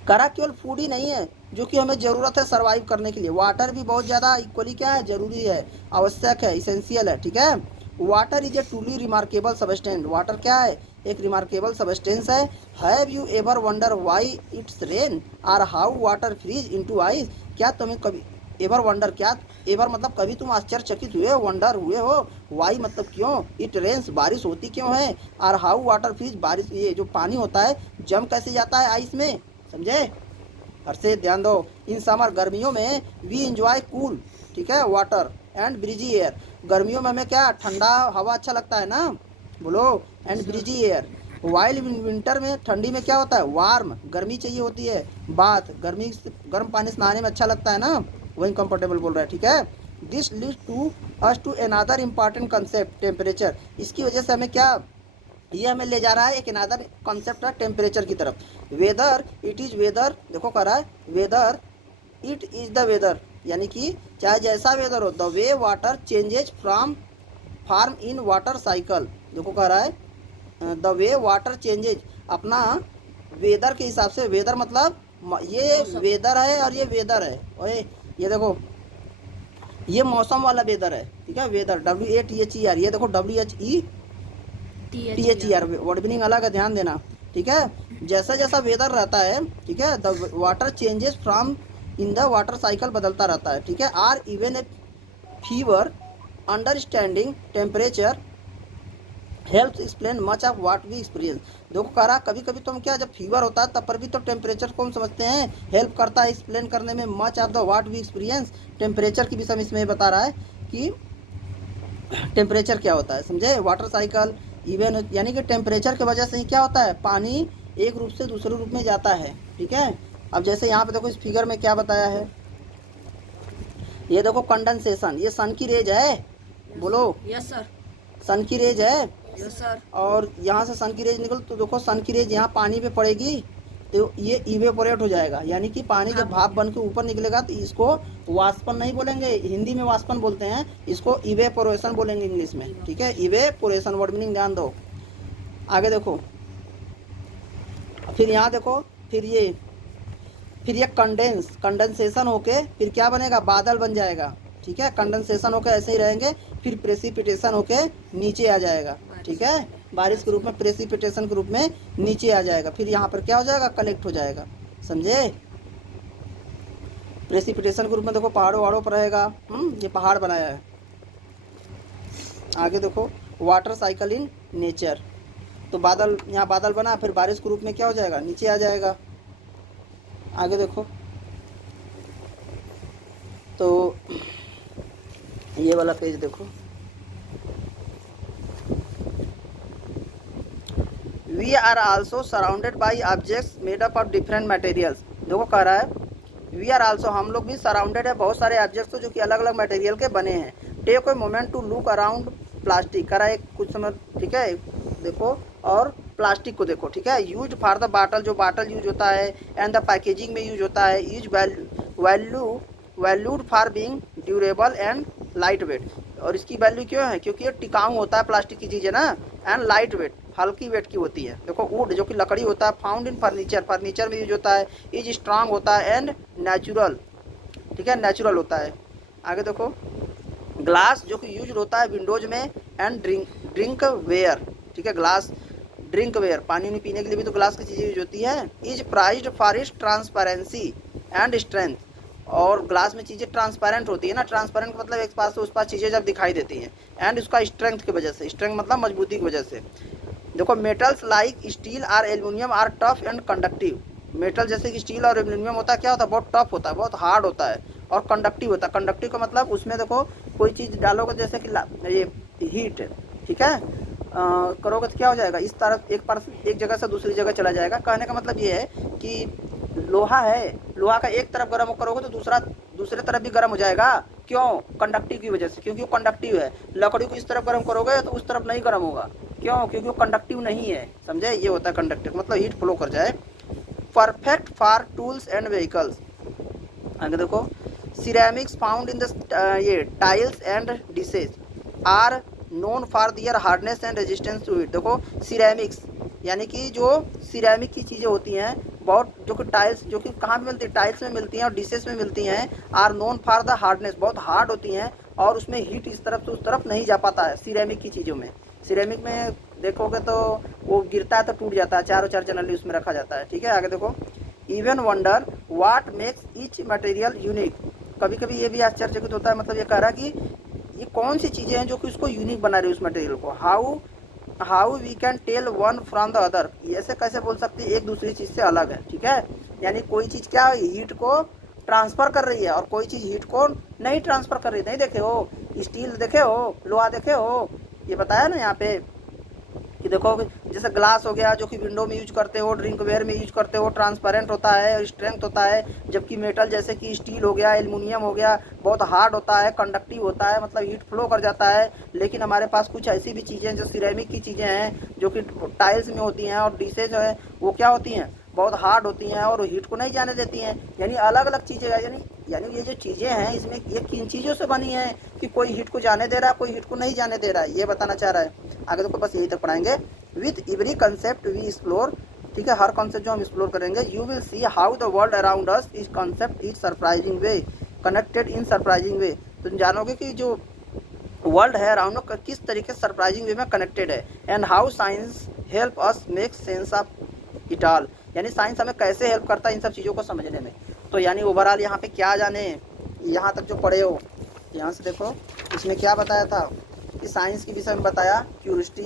करा केवल फूड ही नहीं है जो कि हमें ज़रूरत है सर्वाइव करने के लिए, वाटर भी बहुत ज़्यादा इक्वली क्या है, ज़रूरी है, आवश्यक है, इसेंशियल है, ठीक है। Water is a truly remarkable substance, water क्या है, एक रिमार्केबल सबस्टेंस है। Have you ever wonder why it's rain और how water freeze into ice, क्या तुम्हें कभी एवर वंडर, क्या एवर मतलब कभी तुम आश्चर्यचकित हुए, वंडर हुए हो, वाई मतलब क्यों, इट रेन्स बारिश होती क्यों है, और हाउ वाटर फ्रीज बारिश, ये जो पानी होता है जम कैसे जाता है आइस में, समझे। हर से ध्यान दो, इन समर गर्मियों में वी इंजॉय कूल, ठीक है, वाटर एंड ब्रिजी एयर, गर्मियों में हमें क्या ठंडा हवा अच्छा लगता है ना, बोलो, and breezy air. While winter में, ठंडी में क्या होता है, वार्म, गर्मी चाहिए होती है, बाथ, गर्मी, गर्म पानी से नहाने में अच्छा लगता है ना, वही कंफर्टेबल बोल रहा है, ठीक है। This lead to us to another important concept temperature, इसकी वजह से हमें क्या, ये हमें ले जा रहा है एक अनदर कॉन्सेप्ट है टेम्परेचर की तरफ। वेदर इट इज़ वेदर, देखो कह रहा है whether it is the weather, यानी कि चाहे जैसा वेदर हो, the way water changes from form in water cycle, देखो कह रहा है द वे वाटर चेंजेज, अपना वेदर के हिसाब से, वेदर मतलब ये वेदर है और ये वेदर है, ओए ये देखो ये मौसम वाला वेदर है, ठीक है, वेदर WATHER, ये देखो WHETHER, वर्ड मीनिंग अलग है, ध्यान देना, ठीक है। जैसा जैसा वेदर रहता है, ठीक है, the water changes from in the water cycle बदलता रहता है, ठीक है। Or even a fever understanding temperature help explain much of what we experience, देखो कह रहा कभी कभी तो हम क्या, जब फीवर होता है तब पर भी तो टेम्परेचर को हम समझते हैं, हेल्प करता है एक्सप्लेन करने में, much of the what we experience, temperature की विषय में इसमें बता रहा है कि टेम्परेचर क्या होता है, समझे। वाटर साइकिल इवन, यानी कि टेम्परेचर की वजह से ही क्या होता है, पानी एक रूप से दूसरे रूप में जाता है, ठीक है। अब जैसे यहाँ पे देखो इस फिगर में क्या बताया है, ये देखो कंडेंसेशन, ये सन की रेज है, बोलो यस सर, सन की रेज है, यस सर, और यहाँ से सन की रेज निकल, तो देखो सन की रेज यहाँ पानी पे पड़ेगी तो ये इवेपोरेट हो जाएगा, यानी कि पानी जब भाप बन के ऊपर निकलेगा तो इसको वाष्पन नहीं बोलेंगे, हिंदी में वाष्पन बोलते हैं, इसको इवेपोरेशन बोलेंगे इंग्लिश में, ठीक है, इवेपोरेशन, वर्ड मीनिंग ध्यान दो। आगे देखो फिर यहाँ देखो, फिर ये कंडेंसेशन होके फिर क्या बनेगा, बादल बन जाएगा, ठीक है, कंडेंसेशन होके ऐसे ही रहेंगे, फिर प्रेसिपिटेशन होके नीचे आ जाएगा, ठीक है, बारिश के रूप में, प्रेसिपिटेशन के रूप में नीचे आ जाएगा, फिर यहाँ पर क्या हो जाएगा, कलेक्ट हो जाएगा, समझे। प्रेसिपिटेशन के रूप में देखो पहाड़ों वहाड़ों पर रहेगा, ये पहाड़ बनाया है। आगे देखो वाटर साइकिल इन नेचर, तो बादल, यहाँ बादल बना, फिर बारिश के रूप में क्या हो जाएगा, नीचे आ जाएगा। आगे देखो तो ये वाला पेज देखो, we are also surrounded by objects made up of different materials, देखो कह रहा है वी आर आल्सो, हम लोग भी सराउंडेड है बहुत सारे ऑब्जेक्ट्स जो कि अलग अलग मटेरियल के बने हैं। Take a moment to look around plastic, करा एक कुछ समय, ठीक है, देखो और प्लास्टिक को देखो, ठीक है। यूज फॉर द बाटल, जो बाटल यूज होता है, एंड द पैकेजिंग में यूज होता है। Use valued for being durable and light weight, और इसकी वैल्यू क्यों है, क्योंकि ये टिकाऊ होता है, प्लास्टिक की चीज़ है ना। एंड लाइट वेट, हल्की वेट की होती है। देखो वुड जो कि लकड़ी होता है, फाउंड इन फर्नीचर, फर्नीचर में यूज होता है। इज स्ट्रांग होता है एंड नेचुरल, ठीक है, नेचुरल होता है। आगे देखो ग्लास जो कि यूज होता है विंडोज में। एंड ड्रिंक वेयर, ठीक है, ग्लास ड्रिंक वेयर, पानी नहीं पीने के लिए भी तो ग्लास की चीज़ें यूज होती है। Is prized for its transparency and strength, और ग्लास में चीज़ें ट्रांसपेरेंट होती है ना, ट्रांसपेरेंट मतलब एक पास से उस पास चीज़ें जब दिखाई देती हैं। एंड उसका स्ट्रेंथ की वजह से, स्ट्रेंथ मतलब मजबूती की वजह से। देखो metals like steel or aluminium are tough and conductive, metal जैसे कि स्टील और एल्यूमिनियम होता है, क्या होता है, बहुत टफ होता है, बहुत हार्ड होता है, और कंडक्टिव होता है। कंडक्टिव का मतलब उसमें देखो कोई चीज़ डालोगे जैसे कि ये हीट, ठीक है, करोगे तो क्या हो जाएगा, इस तरफ एक जगह से दूसरी जगह चला जाएगा। कहने का मतलब ये है कि लोहा है, लोहा का एक तरफ गर्म करोगे तो दूसरे तरफ भी गर्म हो जाएगा। क्यों, कंडक्टिव की वजह से, क्योंकि वो कंडक्टिव है। लकड़ी को इस तरफ गर्म करोगे तो उस तरफ नहीं गर्म होगा, क्यों, क्योंकि वो कंडक्टिव नहीं है, समझे, ये होता है कंडक्टिव, मतलब हीट फ्लो कर जाए। Perfect for tools and vehicles. आगे देखो सिरेमिक्स फाउंड इन द ये tiles and dishes are known for their hardness and resistance to heat. देखो सिरेमिक्स यानी कि जो सिरेमिक की चीज़ें होती हैं बहुत, जो कि टाइल्स जो कि कहाँ पे मिलती है, टाइल्स में मिलती हैं और डिशेस में मिलती हैं। Are known for the hardness, बहुत हार्ड होती हैं और उसमें हीट इस तरफ से उस तरफ नहीं जा पाता है सिरेमिक की चीज़ों में। सिरेमिक में देखोगे तो वो गिरता है तो टूट जाता है, चारों चार जनरली उसमें रखा जाता है, ठीक है। आगे देखो even wonder what makes each material unique, कभी कभी ये भी आश्चर्यचकित होता है, मतलब ये कह रहा है कि ये कौन सी चीज़ें हैं जो कि उसको यूनिक बना रही है उस मटेरियल को। How we can tell one from the other, ऐसे कैसे बोल सकते हैं एक दूसरी चीज़ से अलग है, ठीक है। यानी कोई चीज़ क्या हीट को ट्रांसफ़र कर रही है और कोई चीज़ हीट को नहीं ट्रांसफ़र कर रही है। नहीं देखे हो, स्टील देखे हो, लोहा देखे हो, ये बताया ना यहाँ पे कि देखो जैसे ग्लास हो गया जो कि विंडो में यूज करते हो, ड्रिंक वेयर में यूज करते हो, ट्रांसपेरेंट होता है और स्ट्रेंथ होता है। जबकि मेटल जैसे कि स्टील हो गया, एल्युमिनियम हो गया, बहुत हार्ड होता है, कंडक्टिव होता है, मतलब हीट फ्लो कर जाता है। लेकिन हमारे पास कुछ ऐसी भी चीज़ें जो सिरेमिक की चीज़ें हैं जो कि टाइल्स में होती हैं और डिशेज है वो क्या होती हैं, बहुत हार्ड होती हैं और हीट को नहीं जाने देती हैं। यानी अलग अलग चीज़ें, यानी ये जो चीज़ें हैं इसमें ये किन चीज़ों से बनी है कि कोई हीट को जाने दे रहा है, कोई हीट को नहीं जाने दे रहा है, ये बताना चाह रहा है। आगे देखो बस यही तक पढ़ाएंगे। With every concept we explore, ठीक है, हर कॉन्सेप्ट जो हम एक्सप्लोर करेंगे, you will see how the world around us is concept is surprising way connected in surprising way. तुम जानोगे कि जो वर्ल्ड है अराउंड किस तरीके से सरप्राइजिंग वे में कनेक्टेड है। And how science help us make sense of it all, यानी साइंस हमें कैसे हेल्प करता है इन सब चीज़ों को समझने में। तो यानी ओवरऑल यहाँ पे क्या जाने, यहाँ तक जो पढ़े हो, यहाँ से देखो इसमें क्या बताया था कि साइंस के विषय में बताया क्यूरियोसिटी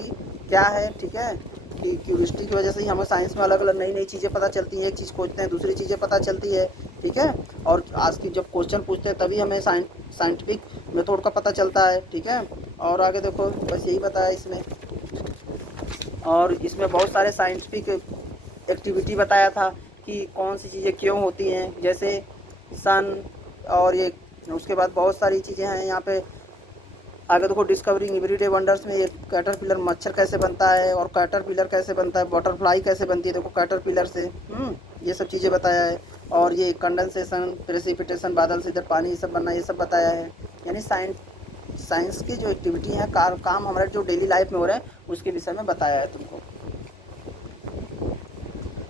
क्या है, ठीक है, कि क्यूरियोसिटी की वजह से ही हमें साइंस में अलग अलग नई नई चीज़ें पता चलती हैं। एक चीज़ खोजते हैं दूसरी चीज़ें पता चलती है, ठीक है। और आज की जब क्वेश्चन पूछते हैं तभी हमें साइंटिफिक मेथड का पता चलता है, ठीक है। और आगे देखो बस यही बताया इसमें, और इसमें बहुत सारे साइंटिफिक एक्टिविटी बताया था कि कौन सी चीज़ें क्यों होती हैं, जैसे सन और ये, उसके बाद बहुत सारी चीज़ें हैं यहाँ पे। आगे देखो डिस्कवरिंग एवरीडे वंडर्स में एक कैटरपिलर मच्छर कैसे बनता है और कैटरपिलर कैसे बनता है, बटरफ्लाई कैसे बनती है, देखो कैटरपिलर से, ये सब चीज़ें बताया है। और ये कंडेंसेशन, प्रेसिपिटेशन, बादल से इधर पानी, ये सब बनना, ये सब बताया है। यानी साइंस की जो एक्टिविटी है, काम हमारे जो डेली लाइफ में हो रहे हैं उसके विषय में बताया है तुमको।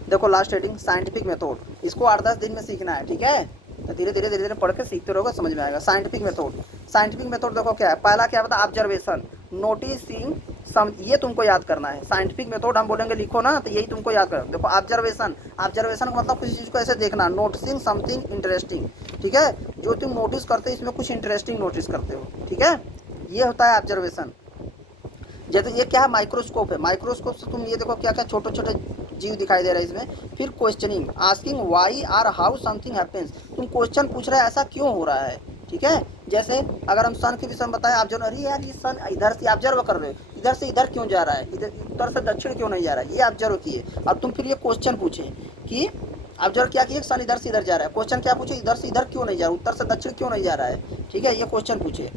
देखो लास्ट हेडिंग साइंटिफिक मेथड, इसको 8-10 दिन में सीखना है, ठीक है। तो धीरे धीरे पढ़ के सीखते रहोगे, समझ में आएगा। साइंटिफिक मेथड देखो क्या है, पहला क्या बता, ऑब्जर्वेशन, नोटिसिंग सम, ये तुमको याद करना है। साइंटिफिक मेथड हम बोलेंगे लिखो ना तो यही तुमको याद करना। देखो ऑब्जर्वेशन का मतलब किसी चीज़ को ऐसे देखना, नोटिसिंग समथिंग इंटरेस्टिंग, ठीक है, जो तुम नोटिस करते हो इसमें कुछ इंटरेस्टिंग नोटिस करते हो, ठीक है, ये होता है ऑब्जर्वेशन। जैसे ये क्या है, माइक्रोस्कोप है, माइक्रोस्कोप से तुम ये देखो क्या क्या छोटे छोटे जीव दिखाई दे रहा है इसमें। फिर क्वेश्चनिंग, आस्किंग वाई और हाउ समथिंग हैपेंस, तुम क्वेश्चन पूछ रहे हैं ऐसा क्यों हो रहा है, ठीक है। जैसे अगर हम सन के विषय में बताएं, ऑब्जर्व, अरे यार ये सन इधर से ऑब्जर्व कर रहे हो, इधर से इधर क्यों जा रहा है, इधर उत्तर से दक्षिण क्यों नहीं जा रहा है, ये ऑब्जर्व किए और तुम फिर ये क्वेश्चन पूछें कि ऑब्जर्व क्या किए, सन इधर से इधर जा रहा है। क्वेश्चन क्या पूछे, इधर से इधर क्यों नहीं जा रहा, उत्तर से दक्षिण क्यों नहीं जा रहा है, ठीक है, ये क्वेश्चन पूछे।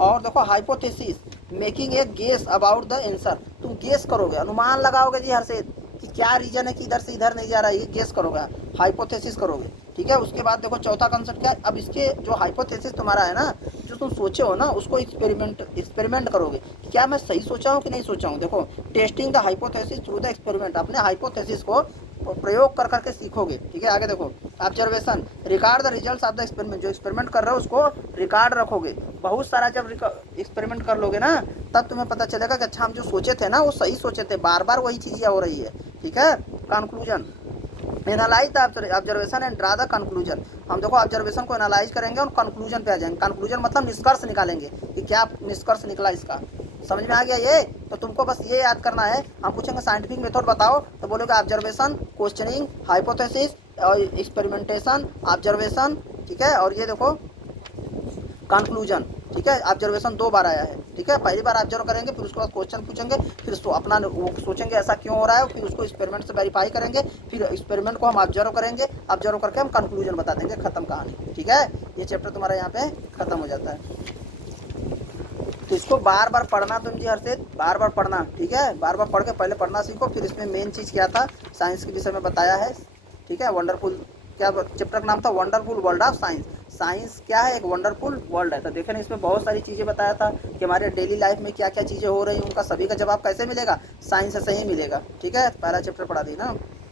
और देखो hypothesis, making a guess about the answer, तुम गेस करोगे, अनुमान लगाओगे जी हर्षित कि क्या रीजन है कि इधर से इधर नहीं जा रहा है, ये गेस करोगे, हाइपोथेसिस करोगे, ठीक है। उसके बाद देखो चौथा कंसेप्ट क्या है, अब इसके जो हाइपोथेसिस तुम्हारा है ना, जो तुम सोचे हो ना, उसको एक्सपेरिमेंट करोगे, क्या मैं सही सोचा हूँ कि नहीं सोचा हूँ। देखो testing the hypothesis through the experiment, अपने हाइपोथेसिस को प्रयोग कर करके सीखोगे, ठीक है। आगे देखो observation, record the results of the experiment, जो एक्सपेरिमेंट कर रहे हो उसको रिकॉर्ड रखोगे। बहुत सारा जब एक्सपेरिमेंट कर लोगे ना, तब तुम्हें पता चलेगा कि अच्छा हम जो सोचे थे ना वो सही सोचे थे, बार बार वही चीज़ें हो रही है, ठीक है। Conclusion, analyse the observation and draw the conclusion, हम देखो ऑब्जर्वेशन को एनालाइज करेंगे और कंक्लूजन पे आ जाएंगे। कंक्लूजन मतलब निष्कर्ष निकालेंगे कि क्या निष्कर्ष निकला इसका, समझ में आ गया ये। तो तुमको बस ये याद करना है, हम पूछेंगे साइंटिफिक मेथड बताओ, तो बोलोगे ऑब्जर्वेशन, क्वेश्चनिंग, हाइपोथेसिस और एक्सपेरिमेंटेशन, ऑब्जर्वेशन, ठीक है। और ये देखो कंक्लूजन, ठीक है। ऑब्जर्वेशन 2 बार आया है, ठीक है, पहली बार ऑब्जर्व करेंगे, फिर उसके बाद क्वेश्चन पूछेंगे, फिर उसको अपना वो सोचेंगे ऐसा क्यों हो रहा है, फिर उसको एक्सपेरिमेंट से वेरीफाई करेंगे, फिर एक्सपेरिमेंट को हम ऑब्जर्व करेंगे, ऑब्जर्व करके हम कंक्लूजन बता देंगे, खत्म कहानी, ठीक है। ये चैप्टर तुम्हारा यहाँ पे खत्म हो जाता है। तो इसको बार बार पढ़ना तुम जी हर्षित, बार बार पढ़ना, ठीक है, बार बार पढ़ के पहले पढ़ना सीखो, फिर इसमें मेन चीज़ क्या था, साइंस के विषय में बताया है, ठीक है। वंडरफुल, क्या चैप्टर का नाम था, wonderful world of science. Science क्या है, एक वंडरफुल वर्ल्ड है। तो देखें इसमें बहुत सारी चीज़ें बताया था कि हमारे डेली लाइफ में क्या क्या चीज़ें हो रही हैं, उनका सभी का जवाब कैसे मिलेगा, साइंस से ही मिलेगा, ठीक है। पहला चैप्टर पढ़ा दी ना।